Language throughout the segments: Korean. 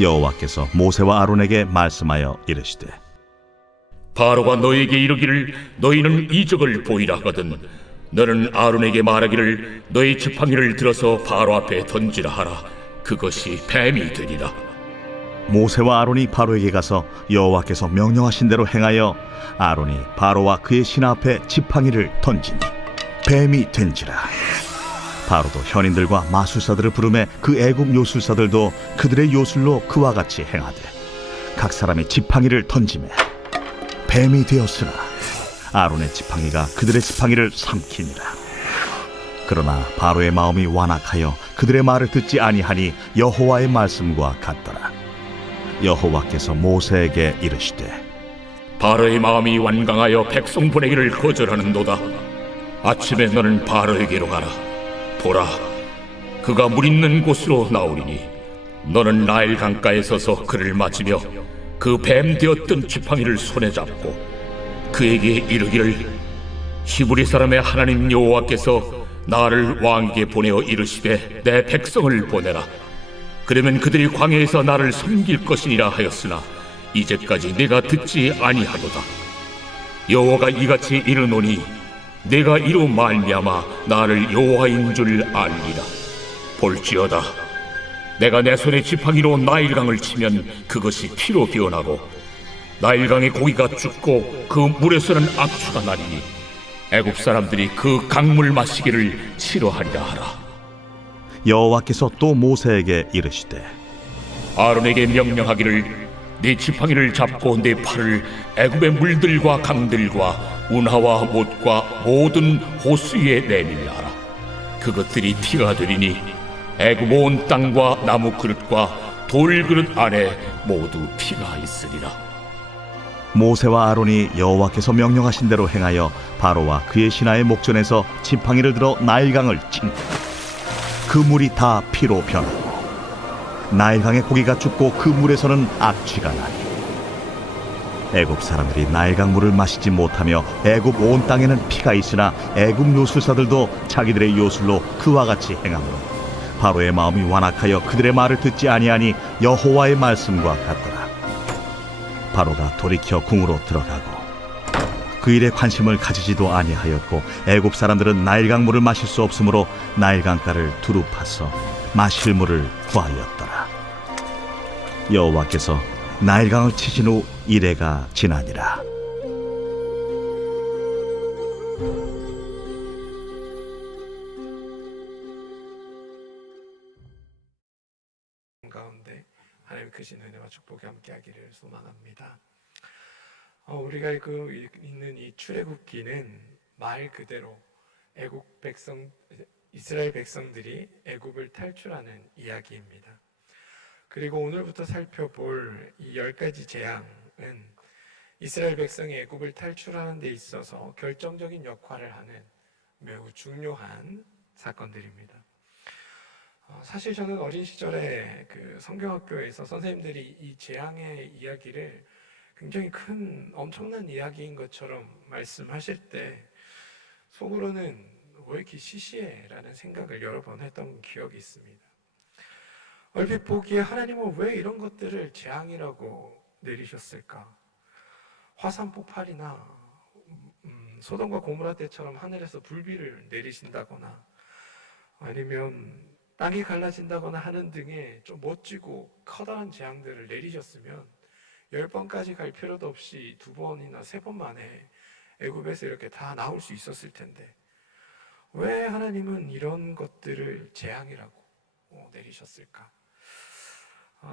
여호와께서 모세와 아론에게 말씀하여 이르시되 바로가 너에게 이르기를 너희는 이적을 보이라 하거든 너는 아론에게 말하기를 너희 지팡이를 들어서 바로 앞에 던지라 하라. 그것이 뱀이 되리라. 모세와 아론이 바로에게 가서 여호와께서 명령하신 대로 행하여 아론이 바로와 그의 신하 앞에 지팡이를 던지니 뱀이 된지라. 바로도 현인들과 마술사들을 부르매 그 애굽 요술사들도 그들의 요술로 그와 같이 행하되 각 사람이 지팡이를 던지매 뱀이 되었으나 아론의 지팡이가 그들의 지팡이를 삼키니라. 그러나 바로의 마음이 완악하여 그들의 말을 듣지 아니하니 여호와의 말씀과 같더라. 여호와께서 모세에게 이르시되 바로의 마음이 완강하여 백성 보내기를 거절하는도다. 아침에 너는 바로에게로 가라. 보라, 그가 물 있는 곳으로 나오리니 너는 나일 강가에 서서 그를 맞으며 그 뱀 되었던 지팡이를 손에 잡고 그에게 이르기를 히브리 사람의 하나님 여호와께서 나를 왕에게 보내어 이르시되 내 백성을 보내라. 그러면 그들이 광야에서 나를 섬길 것이니라 하였으나 이제까지 내가 듣지 아니하도다. 여호와가 이같이 이르노니 내가 이로 말미암아 나를 여호와인 줄 알리라. 볼지어다, 내가 내 손에 지팡이로 나일강을 치면 그것이 피로 변하고 나일강의 고기가 죽고 그 물에서는 악취가 나리니 애굽 사람들이 그 강물 마시기를 싫어하리라 하라. 여호와께서 또 모세에게 이르시되 아론에게 명령하기를 네 지팡이를 잡고 네 팔을 애굽의 물들과 강들과 운하와 못과 모든 호수 위에 내밀라 하라. 그것들이 피가 되리니 애굽 온 땅과 나무 그릇과 돌 그릇 안에 모두 피가 있으리라. 모세와 아론이 여호와께서 명령하신 대로 행하여 바로와 그의 신하의 목전에서 지팡이를 들어 나일강을 친 그 물이 다 피로 변하고 나일강의 고기가 죽고 그 물에서는 악취가 나니 애굽 사람들이 나일강 물을 마시지 못하며 애굽 온 땅에는 피가 있으나 애굽 요술사들도 자기들의 요술로 그와 같이 행하므로 바로의 마음이 완악하여 그들의 말을 듣지 아니하니 여호와의 말씀과 같더라. 바로가 돌이켜 궁으로 들어가고 그 일에 관심을 가지지도 아니하였고 애굽 사람들은 나일강 물을 마실 수 없으므로 나일강가를 두루 파서 마실 물을 구하였더라. 여호와께서 나일강을 치신 후 이레가 지나니라. 가운데 하나님의 크신 은혜와 축복이 함께하기를 소망합니다. 우리가 있는 이 출애굽기는 말 그대로 애굽 백성 이스라엘 백성들이 애굽을 탈출하는 이야기입니다. 그리고 오늘부터 살펴볼 이 10가지 재앙은 이스라엘 백성이 애굽을 탈출하는 데 있어서 결정적인 역할을 하는 매우 중요한 사건들입니다. 사실 저는 어린 시절에 그 성경학교에서 선생님들이 이 재앙의 이야기를 굉장히 큰 엄청난 이야기인 것처럼 말씀하실 때 속으로는 왜 이렇게 시시해? 라는 생각을 여러 번 했던 기억이 있습니다. 얼핏 보기에 하나님은 왜 이런 것들을 재앙이라고 내리셨을까? 화산 폭발이나 소돔과 고모라 때처럼 하늘에서 불비를 내리신다거나 아니면 땅이 갈라진다거나 하는 등의 좀 멋지고 커다란 재앙들을 내리셨으면 10번까지 갈 필요도 없이 2번이나 3번 만에 애굽에서 이렇게 다 나올 수 있었을 텐데 왜 하나님은 이런 것들을 재앙이라고 내리셨을까?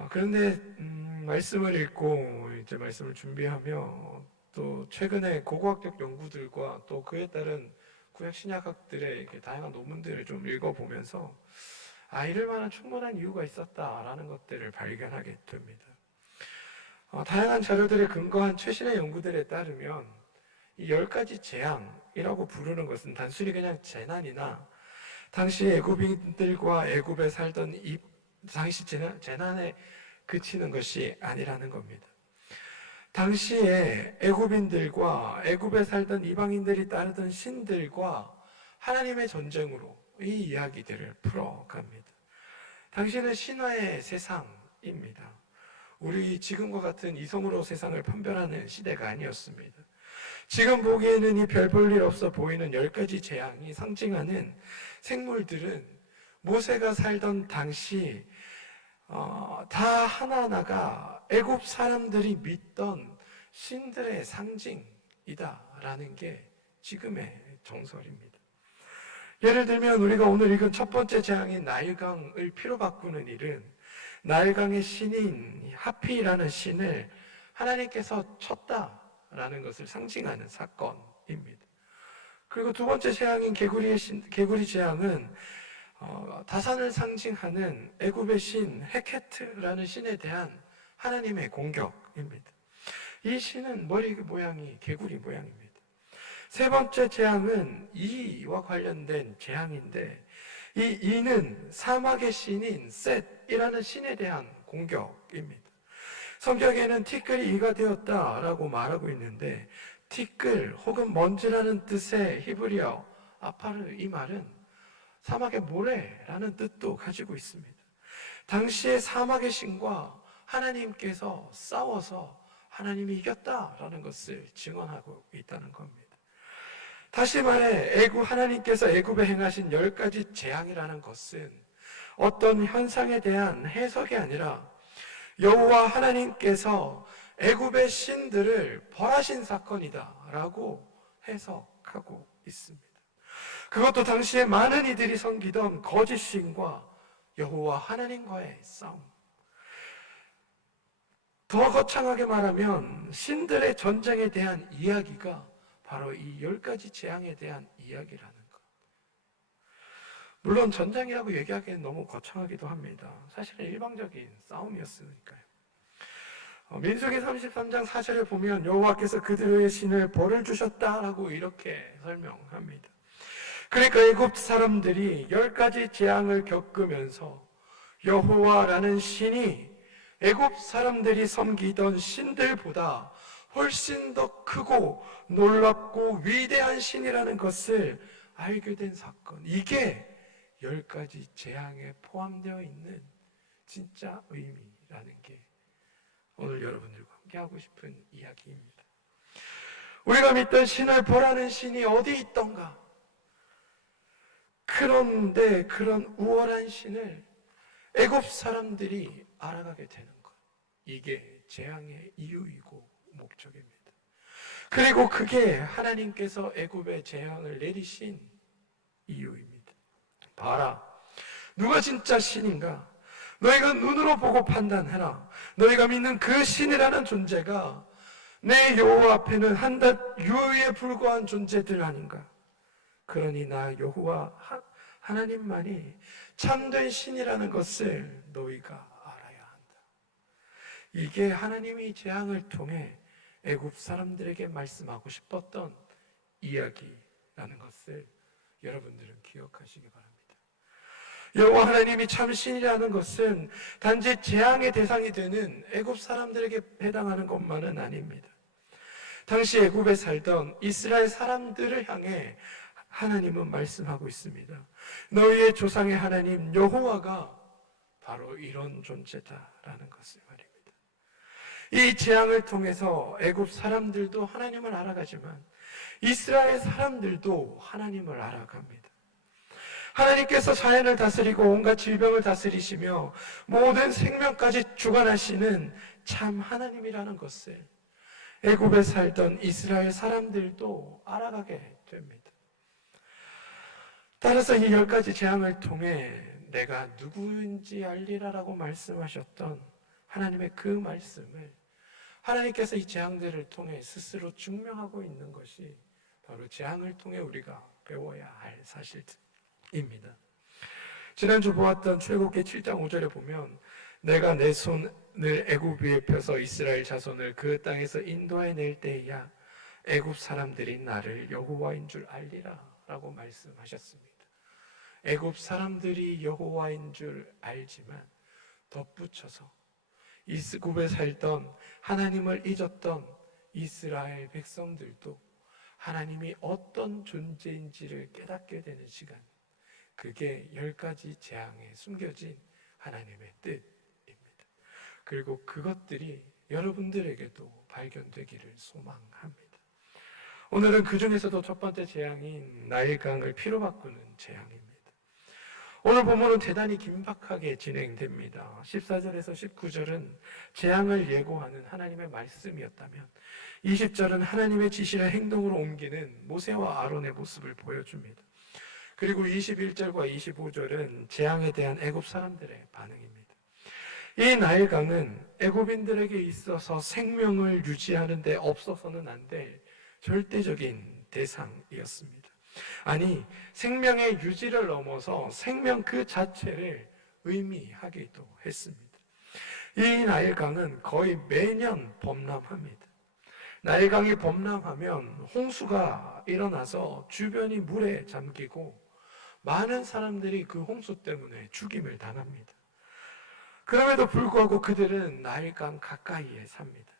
그런데 말씀을 읽고 이제 말씀을 준비하며 또 최근에 고고학적 연구들과 또 그에 따른 구약 신약학들의 이렇게 다양한 논문들을 좀 읽어보면서 이럴 만한 충분한 이유가 있었다라는 것들을 발견하게 됩니다. 다양한 자료들에 근거한 최신의 연구들에 따르면 이 10가지 재앙이라고 부르는 것은 단순히 그냥 재난이나 당시 애굽인들과 애굽에 살던 이 당시 재난에 그치는 것이 아니라는 겁니다. 당시에 애굽인들과 애굽에 살던 이방인들이 따르던 신들과 하나님의 전쟁으로 이 이야기들을 풀어갑니다. 당시는 신화의 세상입니다. 우리 지금과 같은 이성으로 세상을 판별하는 시대가 아니었습니다. 지금 보기에는 이 별 볼 일 없어 보이는 10가지 재앙이 상징하는 생물들은 모세가 살던 당시 다 하나하나가 애굽 사람들이 믿던 신들의 상징이다라는 게 지금의 정설입니다. 예를 들면 우리가 오늘 읽은 첫 번째 재앙인 나일강을 피로 바꾸는 일은 나일강의 신인 하피라는 신을 하나님께서 쳤다라는 것을 상징하는 사건입니다. 그리고 두 번째 재앙인 개구리 재앙은 다산을 상징하는 애굽의 신 헤케트라는 신에 대한 하나님의 공격입니다. 이 신은 머리 모양이 개구리 모양입니다. 세 번째 재앙은 이와 관련된 재앙인데, 이 이는 사막의 신인 셋이라는 신에 대한 공격입니다. 성경에는 티끌이 이가 되었다라고 말하고 있는데, 티끌 혹은 먼지라는 뜻의 히브리어 아파르, 이 말은 사막의 모래라는 뜻도 가지고 있습니다. 당시의 사막의 신과 하나님께서 싸워서 하나님이 이겼다라는 것을 증언하고 있다는 겁니다. 다시 말해 하나님께서 애굽에 행하신 10가지 재앙이라는 것은 어떤 현상에 대한 해석이 아니라 여호와 하나님께서 애굽의 신들을 벌하신 사건이다라고 해석하고 있습니다. 그것도 당시에 많은 이들이 섬기던 거짓 신과 여호와 하나님과의 싸움. 더 거창하게 말하면 신들의 전쟁에 대한 이야기가 바로 이 10가지 재앙에 대한 이야기라는 것. 물론 전쟁이라고 얘기하기엔 너무 거창하기도 합니다. 사실은 일방적인 싸움이었으니까요. 민수기 33장 4절에 보면 여호와께서 그들의 신을 벌을 주셨다라고 이렇게 설명합니다. 그러니까 애굽 사람들이 10가지 재앙을 겪으면서 여호와라는 신이 애굽 사람들이 섬기던 신들보다 훨씬 더 크고 놀랍고 위대한 신이라는 것을 알게 된 사건. 이게 10가지 재앙에 포함되어 있는 진짜 의미라는 게 오늘 여러분들과 함께 하고 싶은 이야기입니다. 우리가 믿던 신을 벌하는 신이 어디 있던가? 그런데 그런 우월한 신을 애굽 사람들이 알아가게 되는 것. 이게 재앙의 이유이고 목적입니다. 그리고 그게 하나님께서 애굽에 재앙을 내리신 이유입니다. 봐라, 누가 진짜 신인가? 너희가 눈으로 보고 판단해라. 너희가 믿는 그 신이라는 존재가 내 여호와 앞에는 한낱 유에 불과한 존재들 아닌가? 그러니 나 여호와 하나님만이 참된 신이라는 것을 너희가 알아야 한다. 이게 하나님이 재앙을 통해 애굽 사람들에게 말씀하고 싶었던 이야기라는 것을 여러분들은 기억하시기 바랍니다. 여호와 하나님이 참 신이라는 것은 단지 재앙의 대상이 되는 애굽 사람들에게 해당하는 것만은 아닙니다. 당시 애굽에 살던 이스라엘 사람들을 향해 하나님은 말씀하고 있습니다. 너희의 조상의 하나님 여호와가 바로 이런 존재다라는 것을 말입니다. 이 재앙을 통해서 애굽 사람들도 하나님을 알아가지만 이스라엘 사람들도 하나님을 알아갑니다. 하나님께서 자연을 다스리고 온갖 질병을 다스리시며 모든 생명까지 주관하시는 참 하나님이라는 것을 애굽에 살던 이스라엘 사람들도 알아가게 됩니다. 따라서 이 10가지 재앙을 통해 내가 누구인지 알리라라고 말씀하셨던 하나님의 그 말씀을 하나님께서 이 재앙들을 통해 스스로 증명하고 있는 것이 바로 재앙을 통해 우리가 배워야 할 사실입니다. 지난주 보았던 출애굽기 7장 5절에 보면 내가 내 손을 애굽 위에 펴서 이스라엘 자손을 그 땅에서 인도해낼 때야 애굽 사람들이 나를 여호와인 줄 알리라 라고 말씀하셨습니다. 애굽 사람들이 여호와인 줄 알지만 덧붙여서 애굽에 살던 하나님을 잊었던 이스라엘 백성들도 하나님이 어떤 존재인지를 깨닫게 되는 시간, 그게 10가지 재앙에 숨겨진 하나님의 뜻입니다. 그리고 그것들이 여러분들에게도 발견되기를 소망합니다. 오늘은 그 중에서도 첫 번째 재앙인 나일강을 피로 바꾸는 재앙입니다. 오늘 본문은 대단히 긴박하게 진행됩니다. 14절에서 19절은 재앙을 예고하는 하나님의 말씀이었다면 20절은 하나님의 지시를 행동으로 옮기는 모세와 아론의 모습을 보여줍니다. 그리고 21절과 25절은 재앙에 대한 애굽 사람들의 반응입니다. 이 나일강은 애굽인들에게 있어서 생명을 유지하는 데 없어서는 안 될 절대적인 대상이었습니다. 아니, 생명의 유지를 넘어서 생명 그 자체를 의미하기도 했습니다. 이 나일강은 거의 매년 범람합니다. 나일강이 범람하면 홍수가 일어나서 주변이 물에 잠기고 많은 사람들이 그 홍수 때문에 죽임을 당합니다. 그럼에도 불구하고 그들은 나일강 가까이에 삽니다.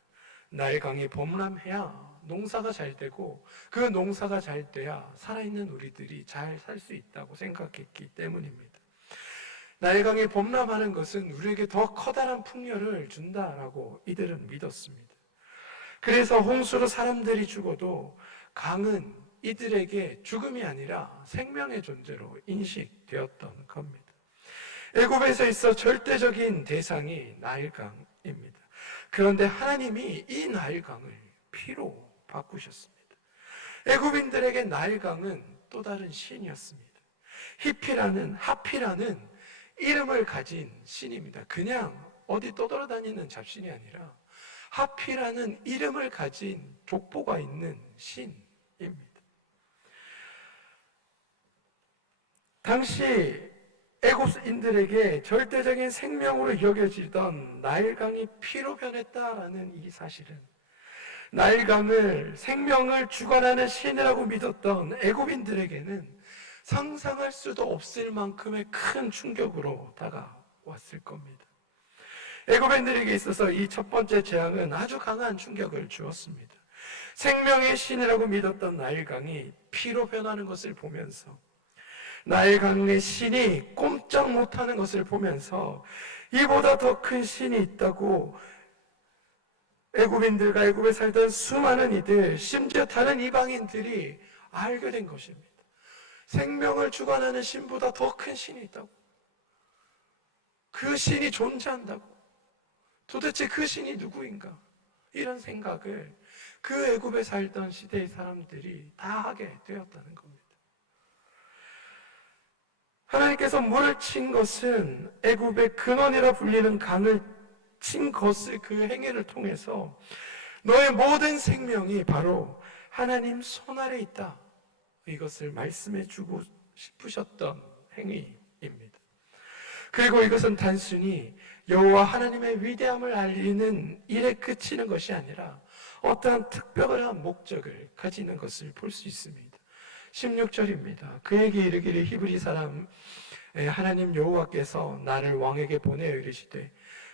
나일강이 범람해야 농사가 잘 되고 그 농사가 잘 돼야 살아있는 우리들이 잘 살 수 있다고 생각했기 때문입니다. 나일강이 범람하는 것은 우리에게 더 커다란 풍요를 준다라고 이들은 믿었습니다. 그래서 홍수로 사람들이 죽어도 강은 이들에게 죽음이 아니라 생명의 존재로 인식되었던 겁니다. 애굽에서 있어 절대적인 대상이 나일강입니다. 그런데 하나님이 이 나일강을 피로 바꾸셨습니다. 애굽인들에게 나일강은 또 다른 신이었습니다. 하피라는 이름을 가진 신입니다. 그냥 어디 떠돌아다니는 잡신이 아니라 하피라는 이름을 가진 족보가 있는 신입니다. 당시 애굽인들에게 절대적인 생명으로 여겨지던 나일강이 피로 변했다라는 이 사실은 나일강을 생명을 주관하는 신이라고 믿었던 애굽인들에게는 상상할 수도 없을 만큼의 큰 충격으로 다가왔을 겁니다. 애굽인들에게 있어서 이 첫 번째 재앙은 아주 강한 충격을 주었습니다. 생명의 신이라고 믿었던 나일강이 피로 변하는 것을 보면서 나일강의 신이 꼼짝 못하는 것을 보면서 이보다 더 큰 신이 있다고 애굽인들과 애굽에 살던 수많은 이들, 심지어 다른 이방인들이 알게 된 것입니다. 생명을 주관하는 신보다 더 큰 신이 있다고. 그 신이 존재한다고. 도대체 그 신이 누구인가? 이런 생각을 그 애굽에 살던 시대의 사람들이 다 하게 되었다는 겁니다. 하나님께서 물을 친 것은 애굽의 근원이라 불리는 강을 친 것을 그 행위를 통해서 너의 모든 생명이 바로 하나님 손 아래 있다. 이것을 말씀해 주고 싶으셨던 행위입니다. 그리고 이것은 단순히 여호와 하나님의 위대함을 알리는 일에 그치는 것이 아니라 어떠한 특별한 목적을 가지는 것을 볼 수 있습니다. 16절입니다. 그에게 이르기를 히브리 사람 하나님 여호와께서 나를 왕에게 보내어 이르시되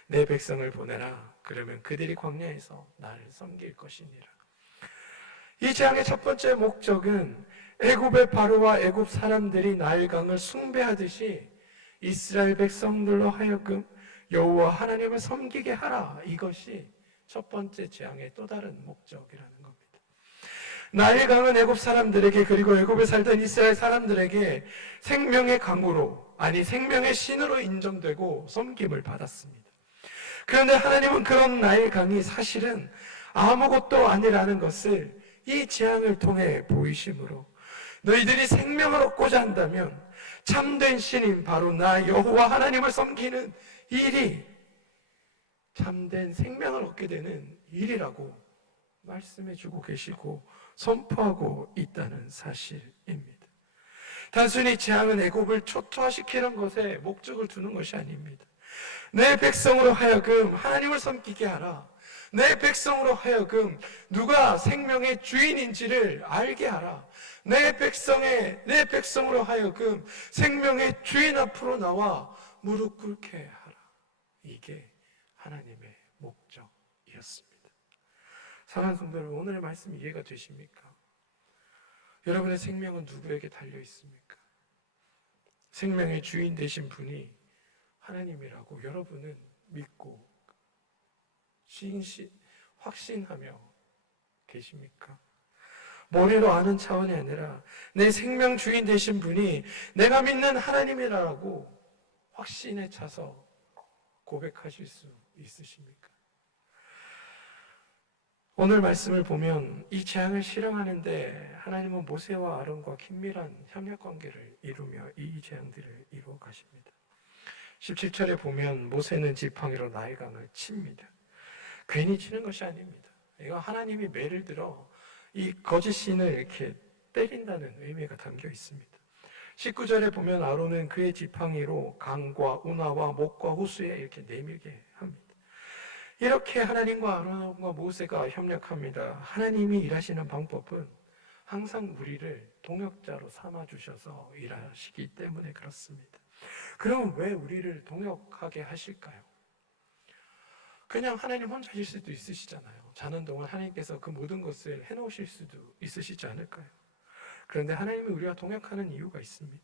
내 백성을 보내라. 그러면 그들이 광야에서 나를 섬길 것이니라. 이 재앙의 첫 번째 목적은 애굽의 바로와 애굽 사람들이 나일강을 숭배하듯이 이스라엘 백성들로 하여금 여호와 하나님을 섬기게 하라. 이것이 첫 번째 재앙의 또 다른 목적이라는 겁니다. 나일강은 애굽 사람들에게 그리고 애굽에 살던 이스라엘 사람들에게 생명의 강으로 아니 생명의 신으로 인정되고 섬김을 받았습니다. 그런데 하나님은 그런 나일강이 사실은 아무것도 아니라는 것을 이 재앙을 통해 보이심으로 너희들이 생명을 얻고자 한다면 참된 신인 바로 나 여호와 하나님을 섬기는 일이 참된 생명을 얻게 되는 일이라고 말씀해 주고 계시고 선포하고 있다는 사실입니다. 단순히 재앙은 애굽을 초토화시키는 것에 목적을 두는 것이 아닙니다. 내 백성으로 하여금 하나님을 섬기게 하라. 내 백성으로 하여금 누가 생명의 주인인지를 알게 하라. 내 백성으로 하여금 생명의 주인 앞으로 나와 무릎 꿇게 하라. 이게 하나님의 목적이었습니다. 사랑하는 성도 여러분, 오늘의 말씀 이해가 되십니까? 여러분의 생명은 누구에게 달려 있습니까? 생명의 주인 되신 분이 하나님이라고 여러분은 믿고 확신하며 계십니까? 머리로 아는 차원이 아니라 내 생명 주인 되신 분이 내가 믿는 하나님이라고 확신에 차서 고백하실 수 있으십니까? 오늘 말씀을 보면 이 재앙을 실행하는데 하나님은 모세와 아론과 긴밀한 협력 관계를 이루며 이 재앙들을 이루어 가십니다. 17절에 보면 모세는 지팡이로 나일강을 칩니다. 괜히 치는 것이 아닙니다. 이거 하나님이 매를 들어 이 거짓 신을 이렇게 때린다는 의미가 담겨 있습니다. 19절에 보면 아론은 그의 지팡이로 강과 운하와 목과 호수에 이렇게 내밀게 합니다. 이렇게 하나님과 아론과 모세가 협력합니다. 하나님이 일하시는 방법은 항상 우리를 동역자로 삼아주셔서 일하시기 때문에 그렇습니다. 그럼 왜 우리를 동역하게 하실까요? 그냥 하나님 혼자실 수도 있으시잖아요. 자는 동안 하나님께서 그 모든 것을 해놓으실 수도 있으시지 않을까요? 그런데 하나님이 우리와 동역하는 이유가 있습니다.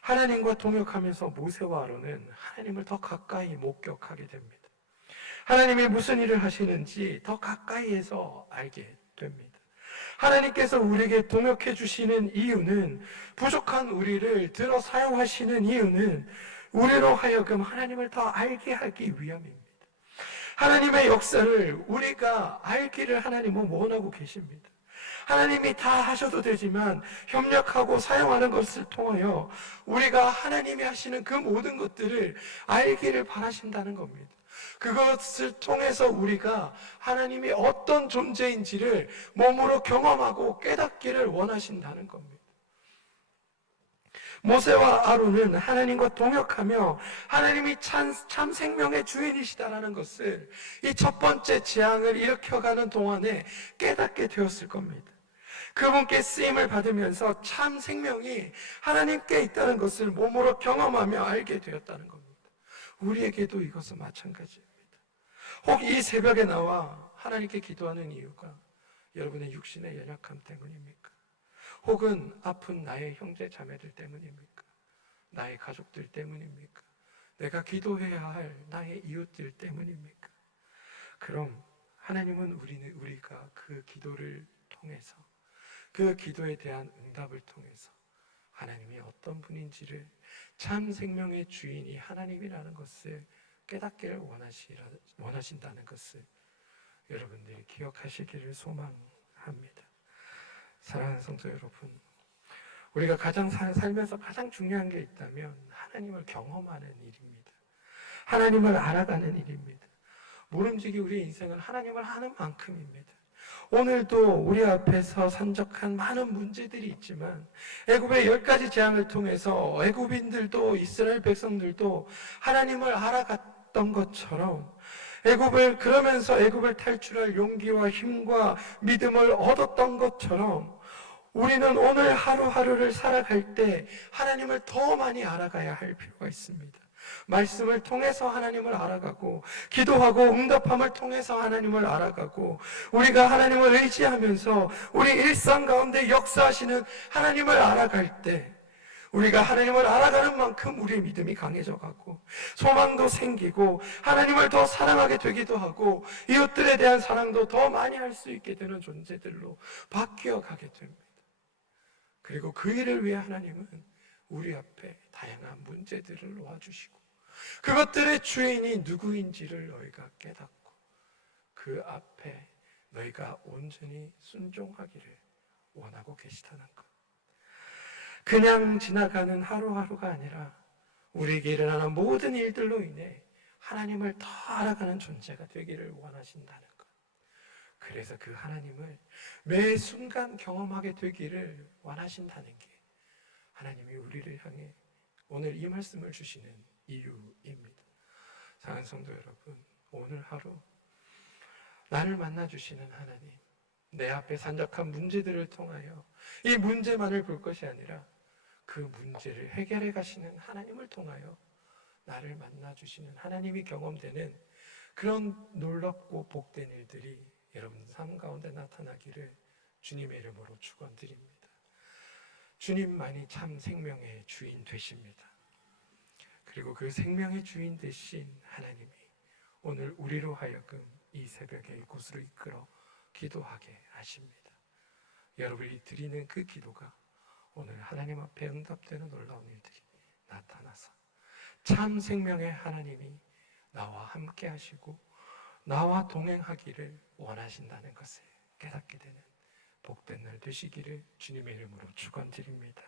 하나님과 동역하면서 모세와 아론은 하나님을 더 가까이 목격하게 됩니다. 하나님이 무슨 일을 하시는지 더 가까이에서 알게 됩니다. 하나님께서 우리에게 동역해 주시는 이유는, 부족한 우리를 들어 사용하시는 이유는 우리로 하여금 하나님을 더 알게 하기 위함입니다. 하나님의 역사를 우리가 알기를 하나님은 원하고 계십니다. 하나님이 다 하셔도 되지만 협력하고 사용하는 것을 통하여 우리가 하나님이 하시는 그 모든 것들을 알기를 바라신다는 겁니다. 그것을 통해서 우리가 하나님이 어떤 존재인지를 몸으로 경험하고 깨닫기를 원하신다는 겁니다. 모세와 아론은 하나님과 동역하며 하나님이 참 생명의 주인이시다라는 것을 이 첫 번째 재앙을 일으켜가는 동안에 깨닫게 되었을 겁니다. 그분께 쓰임을 받으면서 참 생명이 하나님께 있다는 것을 몸으로 경험하며 알게 되었다는 겁니다. 우리에게도 이것은 마찬가지입니다. 혹 이 새벽에 나와 하나님께 기도하는 이유가 여러분의 육신의 연약함 때문입니까? 혹은 아픈 나의 형제 자매들 때문입니까? 나의 가족들 때문입니까? 내가 기도해야 할 나의 이웃들 때문입니까? 그럼 하나님은 우리가 그 기도를 통해서, 그 기도에 대한 응답을 통해서 하나님이 어떤 분인지를, 참 생명의 주인이 하나님이라는 것을 깨닫기를 원하신다는 것을 여러분들이 기억하시기를 소망합니다. 사랑하는 성도 여러분, 우리가 살면서 가장 중요한 게 있다면 하나님을 경험하는 일입니다. 하나님을 알아가는 일입니다. 모름지기 우리의 인생은 하나님을 아는 만큼입니다. 오늘도 우리 앞에서 산적한 많은 문제들이 있지만 애굽의 10가지 재앙을 통해서 애굽인들도 이스라엘 백성들도 하나님을 알아갔던 것처럼 그러면서 애굽을 탈출할 용기와 힘과 믿음을 얻었던 것처럼 우리는 오늘 하루하루를 살아갈 때 하나님을 더 많이 알아가야 할 필요가 있습니다. 말씀을 통해서 하나님을 알아가고, 기도하고 응답함을 통해서 하나님을 알아가고, 우리가 하나님을 의지하면서 우리 일상 가운데 역사하시는 하나님을 알아갈 때 우리가 하나님을 알아가는 만큼 우리의 믿음이 강해져 가고 소망도 생기고 하나님을 더 사랑하게 되기도 하고 이웃들에 대한 사랑도 더 많이 할 수 있게 되는 존재들로 바뀌어 가게 됩니다. 그리고 그 일을 위해 하나님은 우리 앞에 다양한 문제들을 놓아주시고 그것들의 주인이 누구인지를 너희가 깨닫고 그 앞에 너희가 온전히 순종하기를 원하고 계시다는 것. 그냥 지나가는 하루하루가 아니라 우리에게 일어나는 모든 일들로 인해 하나님을 더 알아가는 존재가 되기를 원하신다는 것. 그래서 그 하나님을 매 순간 경험하게 되기를 원하신다는 게 하나님이 우리를 향해 오늘 이 말씀을 주시는 이유입니다. 사랑하는 성도 여러분, 오늘 하루 나를 만나주시는 하나님, 내 앞에 산적한 문제들을 통하여 이 문제만을 볼 것이 아니라 그 문제를 해결해 가시는 하나님을 통하여 나를 만나주시는 하나님이 경험되는 그런 놀랍고 복된 일들이 여러분 삶 가운데 나타나기를 주님의 이름으로 축원드립니다. 주님만이 참 생명의 주인 되십니다. 그리고 그 생명의 주인 되신 하나님이 오늘 우리로 하여금 이 새벽에 이곳으로 이끌어 기도하게 하십니다. 여러분이 드리는 그 기도가 오늘 하나님 앞에 응답되는 놀라운 일들이 나타나서 참 생명의 하나님이 나와 함께 하시고 나와 동행하기를 원하신다는 것을 깨닫게 되는 복된 날 되시기를 주님의 이름으로 축원드립니다.